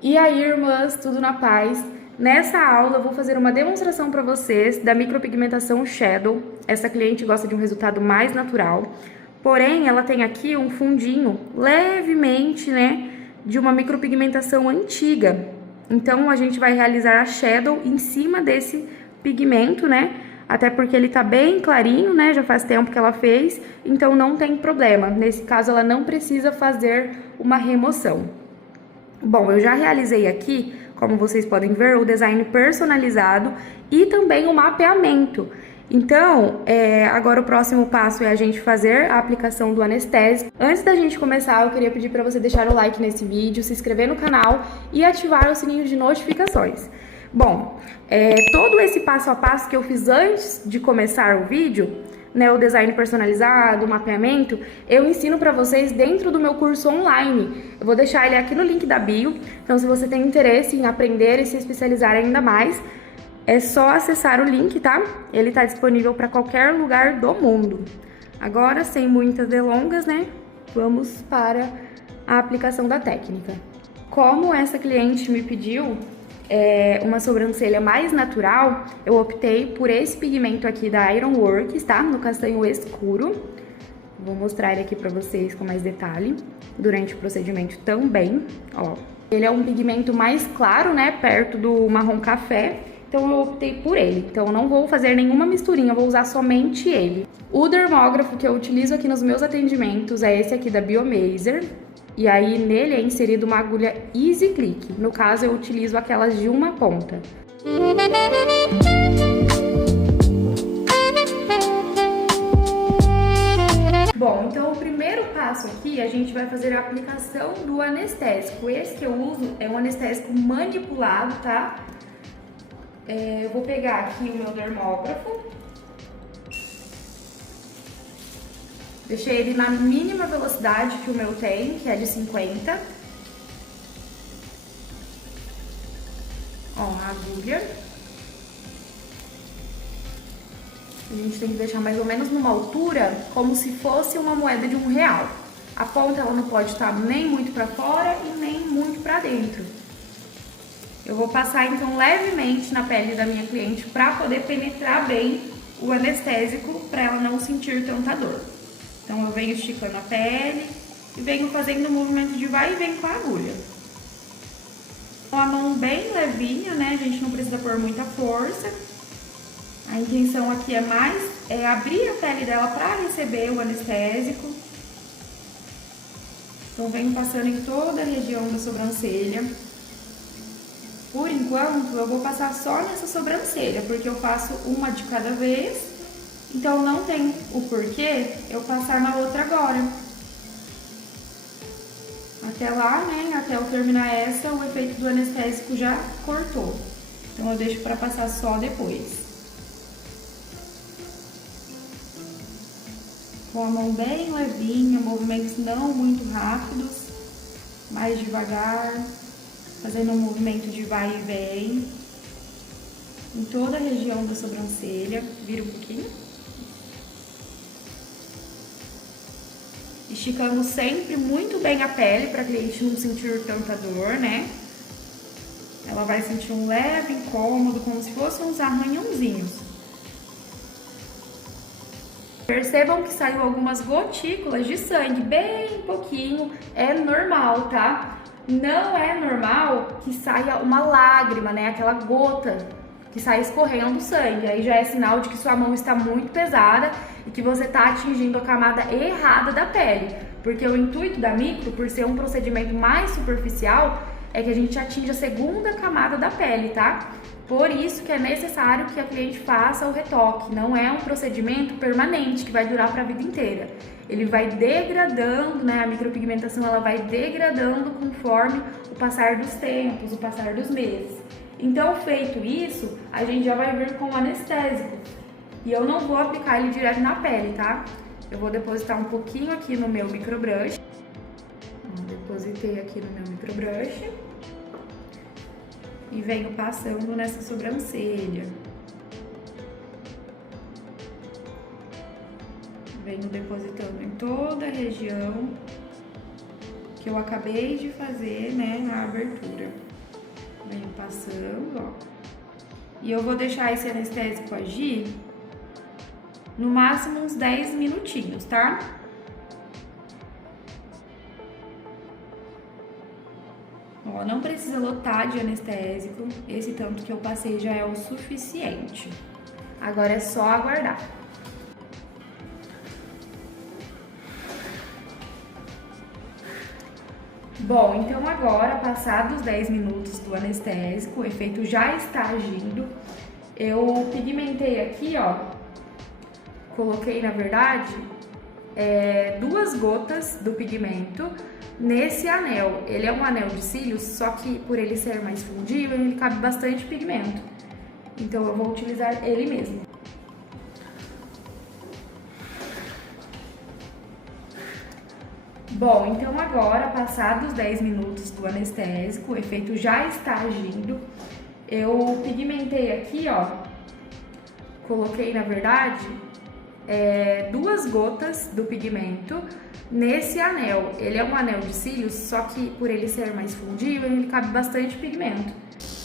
E aí, irmãs, tudo na paz? Nessa aula eu vou fazer uma demonstração para vocês da micropigmentação Shadow. Essa cliente gosta de um resultado mais natural, porém ela tem aqui um fundinho levemente, né, de uma micropigmentação antiga. Então a gente vai realizar a Shadow em cima desse pigmento, né? Até porque ele tá bem clarinho, né? Já faz tempo que ela fez, então não tem problema. Nesse caso ela não precisa fazer uma remoção. Bom, eu já realizei aqui, como vocês podem ver, o design personalizado e também o mapeamento. Então, agora o próximo passo é a gente fazer a aplicação do anestésico. Antes da gente começar, eu queria pedir para você deixar o like nesse vídeo, se inscrever no canal e ativar o sininho de notificações. Bom, todo esse passo a passo que eu fiz antes de começar o vídeo, né, o design personalizado, o mapeamento, eu ensino para vocês dentro do meu curso online. Eu vou deixar ele aqui no link da bio, então se você tem interesse em aprender e se especializar ainda mais, é só acessar o link, tá? Ele tá disponível para qualquer lugar do mundo. Agora, sem muitas delongas, né, vamos para a aplicação da técnica. Como essa cliente me pediu uma sobrancelha mais natural, eu optei por esse pigmento aqui da Ironworks, tá? No castanho escuro. Vou mostrar ele aqui pra vocês com mais detalhe durante o procedimento também, ó. Ele é um pigmento mais claro, né? Perto do marrom café, então eu optei por ele. Então eu não vou fazer nenhuma misturinha, eu vou usar somente ele. O dermógrafo que eu utilizo aqui nos meus atendimentos é esse aqui da Biomaser. E aí, nele é inserida uma agulha Easy Click. No caso, eu utilizo aquelas de uma ponta. Bom, então o primeiro passo aqui, a gente vai fazer a aplicação do anestésico. Esse que eu uso é um anestésico manipulado, tá? Eu vou pegar aqui o meu dermógrafo. Deixei ele na mínima velocidade que o meu tem, que é de 50. Ó, a agulha. A gente tem que deixar mais ou menos numa altura, como se fosse uma moeda de R$1. A ponta ela não pode estar nem muito para fora e nem muito para dentro. Eu vou passar então levemente na pele da minha cliente para poder penetrar bem o anestésico, para ela não sentir tanta dor. Então, eu venho esticando a pele e venho fazendo um movimento de vai e vem com a agulha. Com a mão bem levinha, né? A gente não precisa pôr muita força. A intenção aqui é mais abrir a pele dela para receber o anestésico. Então, venho passando em toda a região da sobrancelha. Por enquanto, eu vou passar só nessa sobrancelha, porque eu faço uma de cada vez. Então, não tem o porquê eu passar na outra agora. Até lá, né, até eu terminar essa, o efeito do anestésico já cortou. Então, eu deixo pra passar só depois. Com a mão bem levinha, movimentos não muito rápidos, mais devagar, fazendo um movimento de vai e vem. Em toda a região da sobrancelha, vira um pouquinho. Esticando sempre muito bem a pele para a cliente não sentir tanta dor, né? Ela vai sentir um leve incômodo, como se fossem uns arranhãozinhos. Percebam que saiu algumas gotículas de sangue, bem pouquinho, é normal, tá? Não é normal que saia uma lágrima, né? Aquela gota que sai escorrendo sangue. Aí já é sinal de que sua mão está muito pesada e que você está atingindo a camada errada da pele. Porque o intuito da micro, por ser um procedimento mais superficial, é que a gente atinja a segunda camada da pele, tá? Por isso que é necessário que a cliente faça o retoque. Não é um procedimento permanente que vai durar para a vida inteira. Ele vai degradando, né? A micropigmentação ela vai degradando conforme o passar dos tempos, o passar dos meses. Então, feito isso, a gente já vai vir com o anestésico. E eu não vou aplicar ele direto na pele, tá? Eu vou depositar um pouquinho aqui no meu microbrush. Depositei aqui no meu microbrush. E venho passando nessa sobrancelha. Venho depositando em toda a região que eu acabei de fazer, né, na abertura. passando, ó. E eu vou deixar esse anestésico agir no máximo uns 10 minutinhos, tá? Ó, não precisa lotar de anestésico, esse tanto que eu passei já é o suficiente. Agora é só aguardar. Bom, então agora, passados os 10 minutos do anestésico, o efeito já está agindo. Eu pigmentei aqui, ó, coloquei, na verdade, 2 gotas do pigmento nesse anel. Ele é um anel de cílios, só que por ele ser mais fundível, ele cabe bastante pigmento. Então eu vou utilizar ele mesmo. Bom, então agora, passados os 10 minutos do anestésico, o efeito já está agindo. Eu pigmentei aqui, ó, coloquei, na verdade, 2 gotas do pigmento nesse anel. Ele é um anel de cílios, só que por ele ser mais fundível, ele cabe bastante pigmento.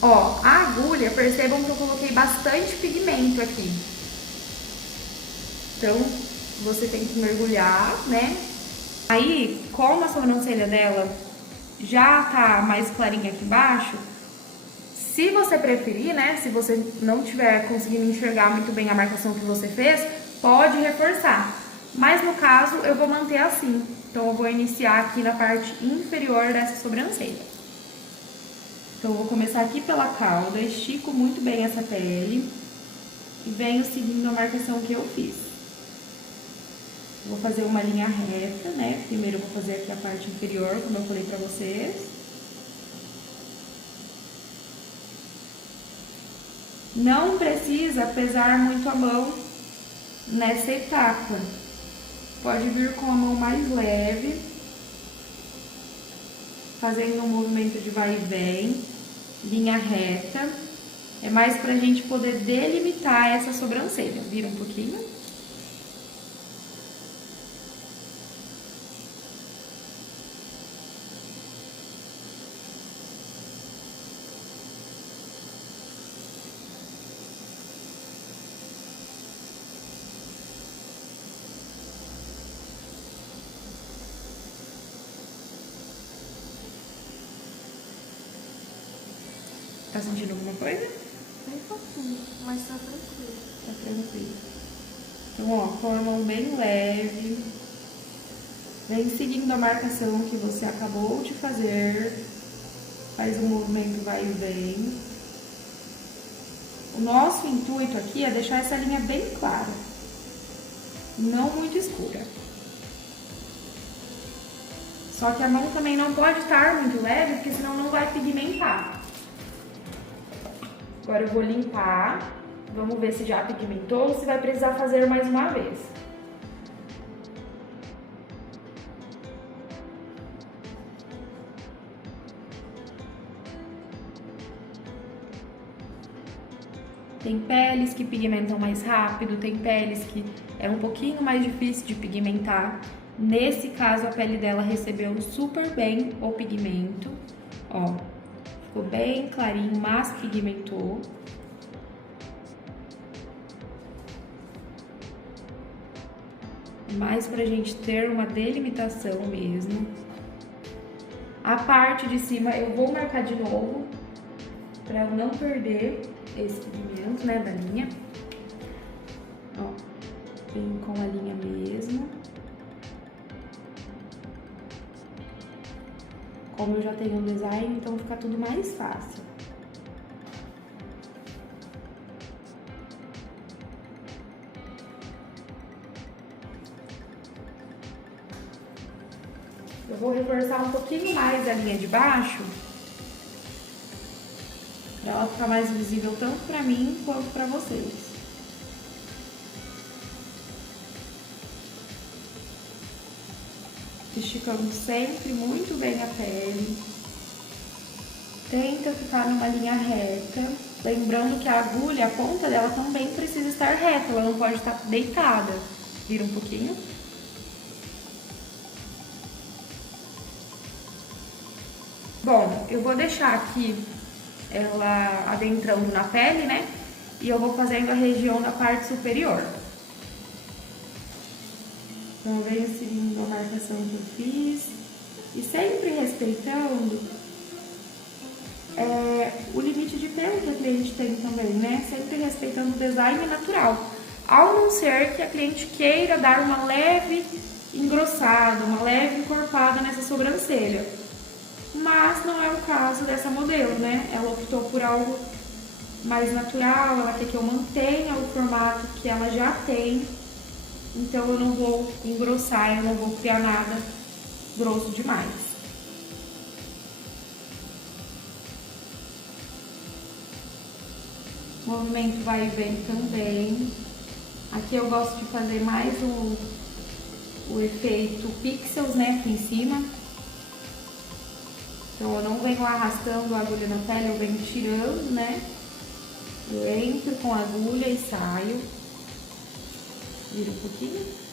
Ó, a agulha, percebam que eu coloquei bastante pigmento aqui. Então, você tem que mergulhar, né? Aí, como a sobrancelha dela já tá mais clarinha aqui embaixo, se você preferir, né, se você não tiver conseguindo enxergar muito bem a marcação que você fez, pode reforçar. Mas no caso, eu vou manter assim. Então, eu vou iniciar aqui na parte inferior dessa sobrancelha. Então, eu vou começar aqui pela cauda, estico muito bem essa pele e venho seguindo a marcação que eu fiz. Vou fazer uma linha reta, né? Primeiro eu vou fazer aqui a parte inferior, como eu falei pra vocês. Não precisa pesar muito a mão nessa etapa. Pode vir com a mão mais leve, fazendo um movimento de vai e vem, linha reta. É mais pra gente poder delimitar essa sobrancelha. Vira um pouquinho. Tá sentindo alguma coisa? Bem pouquinho, mas tá tranquilo. Tá tranquilo. Então, ó, com a mão bem leve. Vem seguindo a marcação que você acabou de fazer. Faz um movimento vai e vem. O nosso intuito aqui é deixar essa linha bem clara. Não muito escura. Só que a mão também não pode estar muito leve, porque senão não vai pigmentar. Agora eu vou limpar, vamos ver se já pigmentou ou se vai precisar fazer mais uma vez. Tem peles que pigmentam mais rápido, tem peles que é um pouquinho mais difícil de pigmentar. Nesse caso, a pele dela recebeu super bem o pigmento, ó. Ficou bem clarinho, mas pigmentou. Mais pra gente ter uma delimitação mesmo. A parte de cima eu vou marcar de novo, pra eu não perder esse pigmento, né, da linha. Ó, vem com a linha mesmo. Como eu já tenho um design, então fica tudo mais fácil. Eu vou reforçar um pouquinho mais a linha de baixo, para ela ficar mais visível tanto para mim quanto para vocês. Esticando sempre muito bem a pele. Tenta ficar numa linha reta. Lembrando que a agulha, a ponta dela também precisa estar reta, ela não pode estar deitada. Vira um pouquinho. Bom, eu vou deixar aqui ela adentrando na pele, né? E eu vou fazendo a região da parte superior. Então, eu venho seguindo a marcação que eu fiz e sempre respeitando o limite de pelo que a cliente tem também, né? Sempre respeitando o design natural. Ao não ser que a cliente queira dar uma leve engrossada, uma leve encorpada nessa sobrancelha. Mas não é o caso dessa modelo, né? Ela optou por algo mais natural, ela quer que eu mantenha o formato que ela já tem. Então eu não vou engrossar, eu não vou criar nada grosso demais. Movimento vai e vem também. Aqui eu gosto de fazer mais o efeito pixels, né, aqui em cima. Então eu não venho arrastando a agulha na pele, eu venho tirando, né. Eu entro com a agulha e saio. Vira um pouquinho.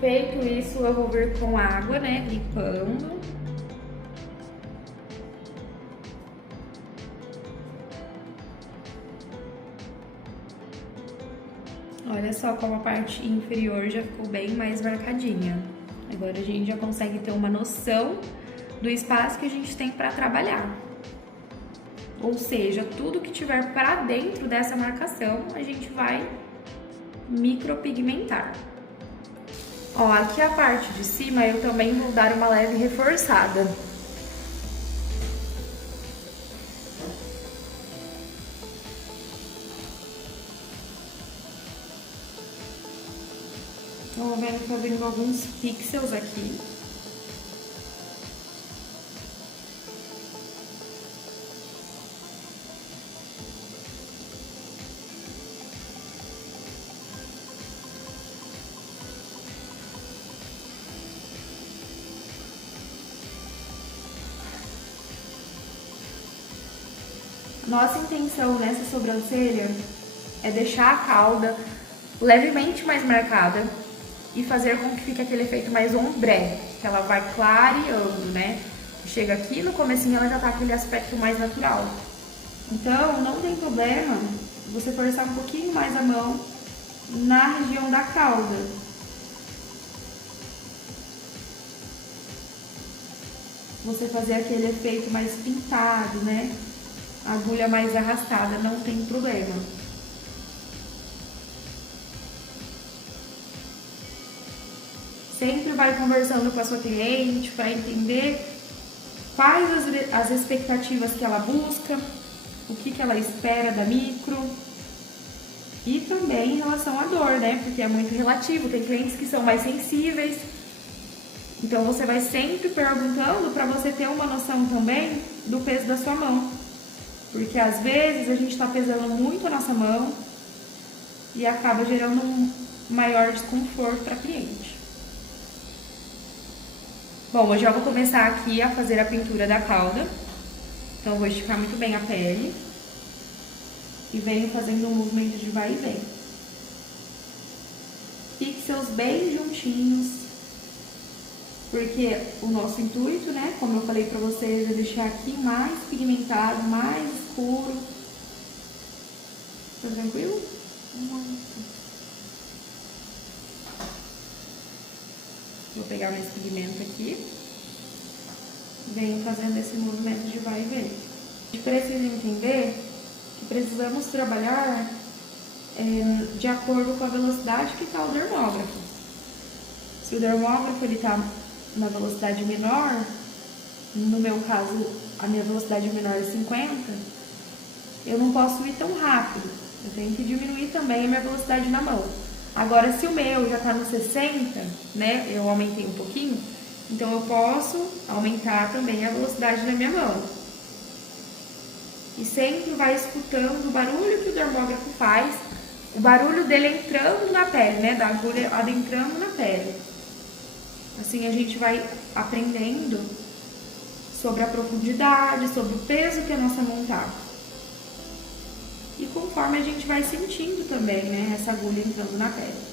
Feito isso, eu vou vir com água, né, limpando. Olha só como a parte inferior já ficou bem mais marcadinha. Agora a gente já consegue ter uma noção do espaço que a gente tem para trabalhar. Ou seja, tudo que tiver para dentro dessa marcação, a gente vai micropigmentar. Ó, aqui a parte de cima eu também vou dar uma leve reforçada. Então, eu venho fazendo alguns pixels aqui. Nossa intenção nessa sobrancelha é deixar a cauda levemente mais marcada e fazer com que fique aquele efeito mais ombré, que ela vai clareando, né? Chega aqui no comecinho ela já tá com aquele aspecto mais natural. Então, não tem problema você forçar um pouquinho mais a mão na região da cauda. Você fazer aquele efeito mais pintado, né? Agulha mais arrastada, não tem problema. Sempre vai conversando com a sua cliente para entender quais as expectativas que ela busca, o que ela espera da micro. E também em relação à dor, né? Porque é muito relativo, tem clientes que são mais sensíveis. Então você vai sempre perguntando para você ter uma noção também do peso da sua mão. Porque às vezes a gente está pesando muito a nossa mão e acaba gerando um maior desconforto para a cliente. Bom, eu já vou começar aqui a fazer a pintura da cauda. Então, eu vou esticar muito bem a pele. E venho fazendo um movimento de vai e vem. Pixels bem juntinhos. Porque o nosso intuito, né, como eu falei pra vocês, é deixar aqui mais pigmentado, mais escuro. Tá tranquilo? Vou pegar mais pigmento aqui. Venho fazendo esse movimento de vai e vem. A gente precisa entender que precisamos trabalhar de acordo com a velocidade que está o dermógrafo. Se o dermógrafo ele está na velocidade menor, no meu caso a minha velocidade menor é 50, eu não posso ir tão rápido, eu tenho que diminuir também a minha velocidade na mão. Agora, se o meu já está no 60, né, eu aumentei um pouquinho, então eu posso aumentar também a velocidade na minha mão. E sempre vai escutando o barulho que o dermógrafo faz, o barulho dele entrando na pele, né, da agulha adentrando na pele. Assim a gente vai aprendendo sobre a profundidade, sobre o peso que a nossa mão tá. E conforme a gente vai sentindo também, né, essa agulha entrando na pele.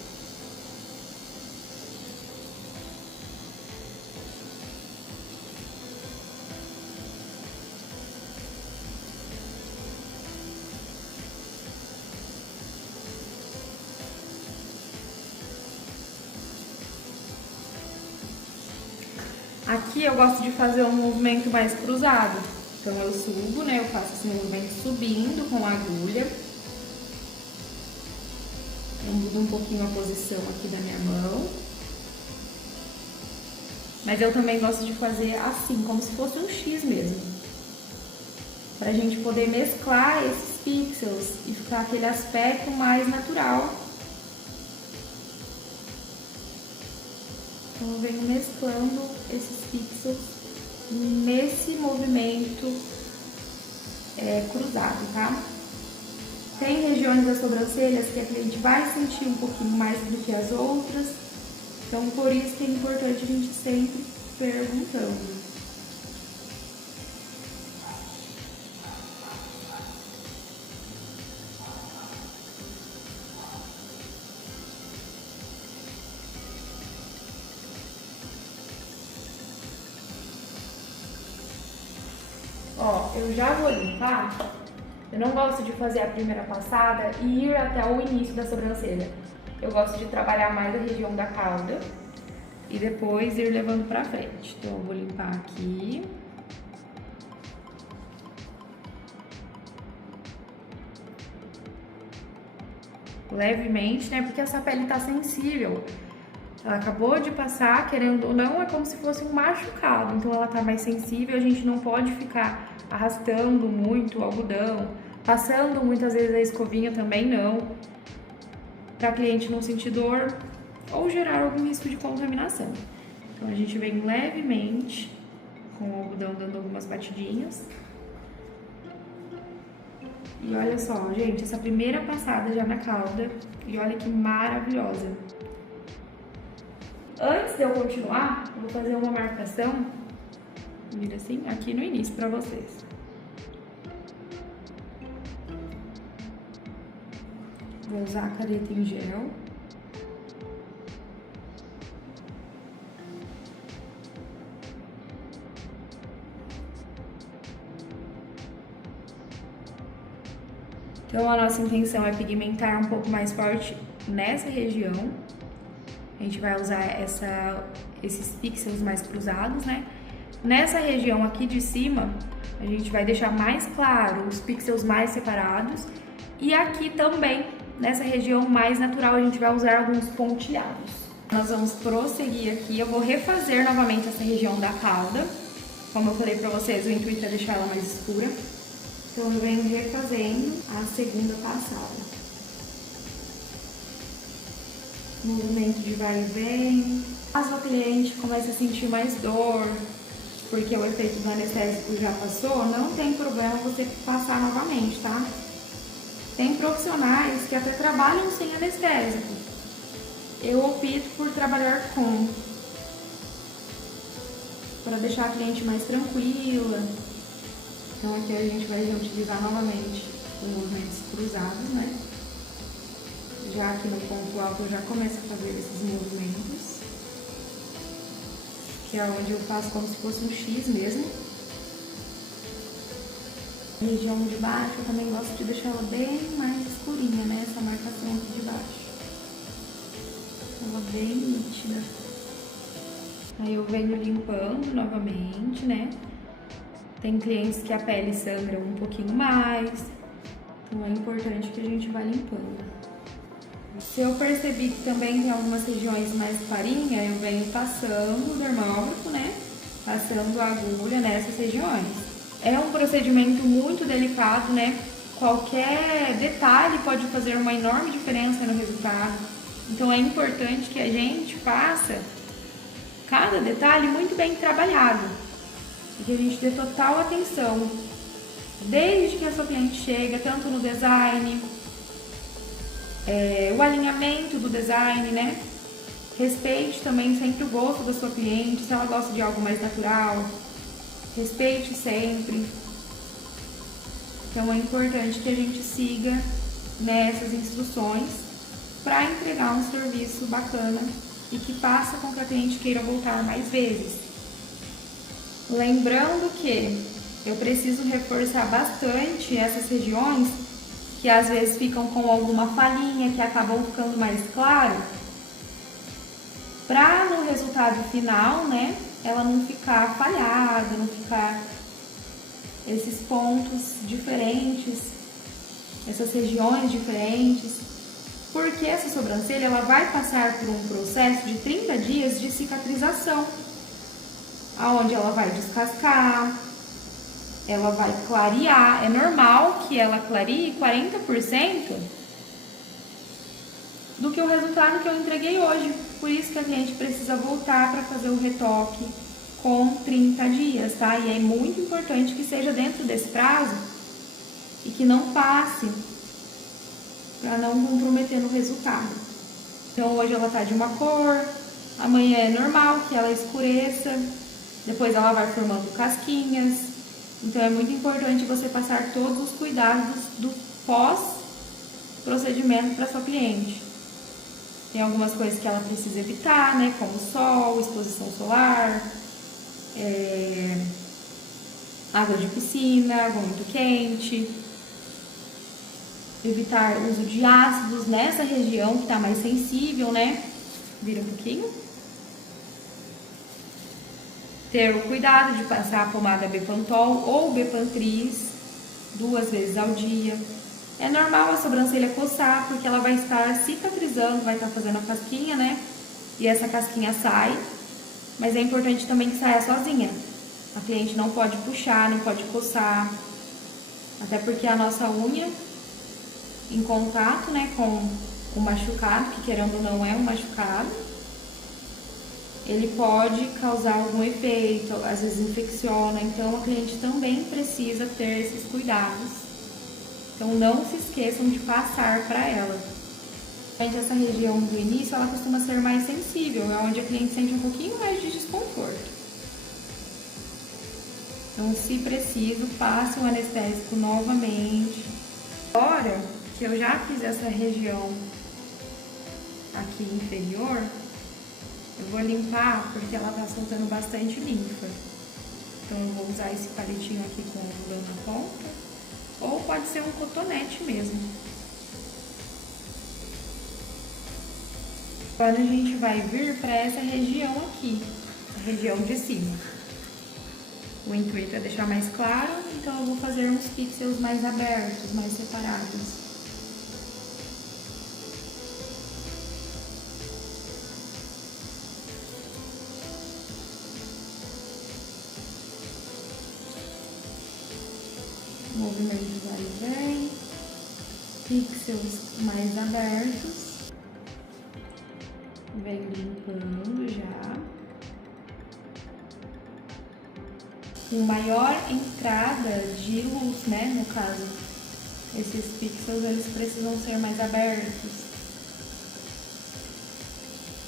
Aqui eu gosto de fazer um movimento mais cruzado. Então eu subo, né? Eu faço esse movimento subindo com a agulha. Eu mudo um pouquinho a posição aqui da minha mão. Mas eu também gosto de fazer assim, como se fosse um X mesmo. Pra gente poder mesclar esses pixels e ficar aquele aspecto mais natural. Então eu venho mesclando esses pixels nesse movimento cruzado, tá? Tem regiões das sobrancelhas que a cliente vai sentir um pouquinho mais do que as outras, então por isso que é importante a gente sempre perguntando. Ó, eu já vou limpar. Eu não gosto de fazer a primeira passada e ir até o início da sobrancelha. Eu gosto de trabalhar mais a região da cauda e depois ir levando pra frente. Então eu vou limpar aqui. Levemente, né? Porque essa pele tá sensível. Ela acabou de passar, querendo ou não, é como se fosse um machucado. Então ela tá mais sensível, a gente não pode ficar arrastando muito o algodão, passando muitas vezes a escovinha também não, para a cliente não sentir dor ou gerar algum risco de contaminação. Então a gente vem levemente com o algodão dando algumas batidinhas. E olha só, gente, essa primeira passada já na cauda, e olha que maravilhosa. Antes de eu continuar, eu vou fazer uma marcação, vira assim, aqui no início pra vocês. Vou usar a caneta em gel. Então a nossa intenção é pigmentar um pouco mais forte nessa região. A gente vai usar esses pixels mais cruzados, né? Nessa região aqui de cima, a gente vai deixar mais claro os pixels mais separados. E aqui também, nessa região mais natural, a gente vai usar alguns pontilhados. Nós vamos prosseguir aqui. Eu vou refazer novamente essa região da cauda. Como eu falei pra vocês, o intuito é deixar ela mais escura. Então eu venho refazendo a segunda passada. Movimento de vai e vem. Caso o cliente comece a sentir mais dor, porque o efeito do anestésico já passou, não tem problema você passar novamente, tá? Tem profissionais que até trabalham sem anestésico. Eu opto por trabalhar com, para deixar a cliente mais tranquila. Então aqui a gente vai utilizar novamente os movimentos cruzados, né? Já aqui no ponto alto eu já começo a fazer esses movimentos, que é onde eu faço como se fosse um X mesmo. A região de baixo eu também gosto de deixar ela bem mais escurinha, né? Essa marcação aqui de baixo. Ela bem nítida. Aí eu venho limpando novamente, né? Tem clientes que a pele sangra um pouquinho mais, então é importante que a gente vá limpando. Se eu percebi que também tem algumas regiões mais clarinhas, eu venho passando o dermógrafo, né? Passando a agulha nessas regiões. É um procedimento muito delicado, né? Qualquer detalhe pode fazer uma enorme diferença no resultado. Então é importante que a gente faça cada detalhe muito bem trabalhado. E que a gente dê total atenção, desde que a sua cliente chega, tanto no design, o alinhamento do design, né? Respeite também sempre o gosto da sua cliente, se ela gosta de algo mais natural, respeite sempre. Então é importante que a gente siga nessas instruções para entregar um serviço bacana e que faça com que a cliente queira voltar mais vezes. Lembrando que eu preciso reforçar bastante essas regiões que às vezes ficam com alguma falhinha, que acabam ficando mais claro, para no resultado final, né, ela não ficar falhada, não ficar esses pontos diferentes, essas regiões diferentes, porque essa sobrancelha ela vai passar por um processo de 30 dias de cicatrização, aonde ela vai descascar, ela vai clarear. É normal que ela clareie 40% do que o resultado que eu entreguei hoje. Por isso que a cliente precisa voltar para fazer o retoque com 30 dias, tá? E é muito importante que seja dentro desse prazo e que não passe, para não comprometer no resultado. Então hoje ela tá de uma cor, amanhã é normal que ela escureça, depois ela vai formando casquinhas. Então é muito importante você passar todos os cuidados do pós-procedimento para sua cliente. Tem algumas coisas que ela precisa evitar, né? Como sol, exposição solar, água de piscina, água muito quente. Evitar o uso de ácidos nessa região que está mais sensível, né? Vira um pouquinho. Ter o cuidado de passar a pomada Bepantol ou Bepantris 2 vezes ao dia. É normal a sobrancelha coçar, porque ela vai estar cicatrizando, vai estar fazendo a casquinha, né? E essa casquinha sai, mas é importante também que saia sozinha. A cliente não pode puxar, não pode coçar, até porque a nossa unha, em contato, né, com o machucado, que querendo ou não é um machucado, ele pode causar algum efeito, às vezes infecciona, então a cliente também precisa ter esses cuidados. Então não se esqueçam de passar para ela. Essa região do início, ela costuma ser mais sensível, é onde a cliente sente um pouquinho mais de desconforto. Então, se preciso, passe o anestésico novamente. Agora que eu já fiz essa região aqui inferior, eu vou limpar porque ela tá soltando bastante linfa. Então eu vou usar esse palitinho aqui com algodão na ponta, ou pode ser um cotonete mesmo. Agora a gente vai vir para essa região aqui, a região de cima. O intuito é deixar mais claro, então eu vou fazer uns pixels mais abertos, mais separados. Movimento vai e vem, pixels mais abertos, vem limpando já, com maior entrada de luz, né, no caso, esses pixels eles precisam ser mais abertos,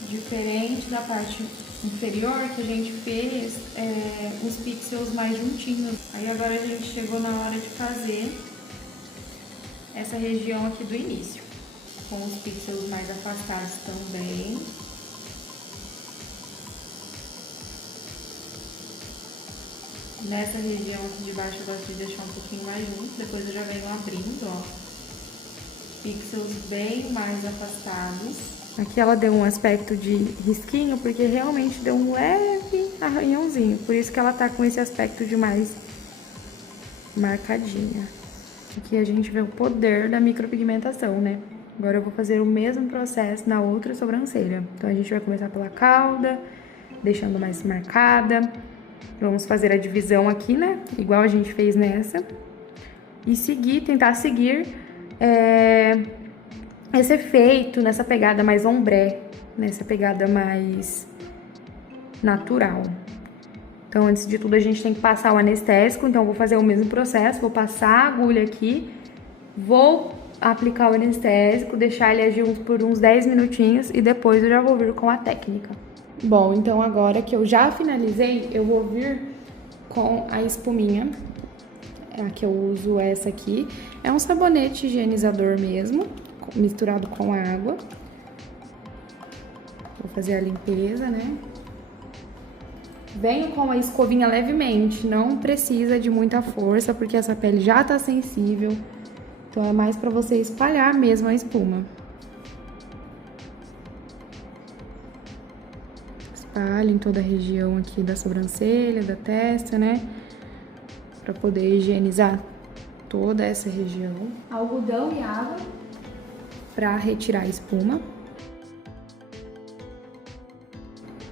diferente da parte inferior que a gente fez os pixels mais juntinhos. Aí agora a gente chegou na hora de fazer essa região aqui do início, com os pixels mais afastados também. Nessa região aqui de baixo eu gosto de deixar um pouquinho mais junto, depois eu já venho abrindo, ó. Pixels bem mais afastados. Aqui ela deu um aspecto de risquinho, porque realmente deu um leve arranhãozinho. Por isso que ela tá com esse aspecto de mais marcadinha. Aqui a gente vê o poder da micropigmentação, né? Agora eu vou fazer o mesmo processo na outra sobrancelha. Então a gente vai começar pela cauda, deixando mais marcada. Vamos fazer a divisão aqui, né? Igual a gente fez nessa. E tentar seguir esse efeito nessa pegada mais ombré, nessa pegada mais natural. Então, antes de tudo, a gente tem que passar o anestésico. Então, eu vou fazer o mesmo processo. Vou passar a agulha aqui, vou aplicar o anestésico, deixar ele agir por uns 10 minutinhos e depois eu já vou vir com a técnica. Bom, então agora que eu já finalizei, eu vou vir com a espuminha. A que eu uso essa aqui. É um sabonete higienizador mesmo, misturado com água. Vou fazer a limpeza, né? Venho com a escovinha levemente, não precisa de muita força, porque essa pele já tá sensível. Então é mais pra você espalhar mesmo a espuma. Espalha em toda a região aqui da sobrancelha, da testa, né? Pra poder higienizar toda essa região. Algodão e água pra retirar a espuma.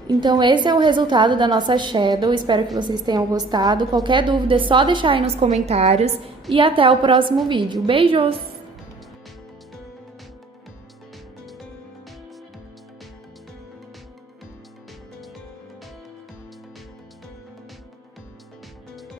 Então esse é o resultado da nossa Shadow, espero que vocês tenham gostado. Qualquer dúvida é só deixar aí nos comentários e até o próximo vídeo. Beijos!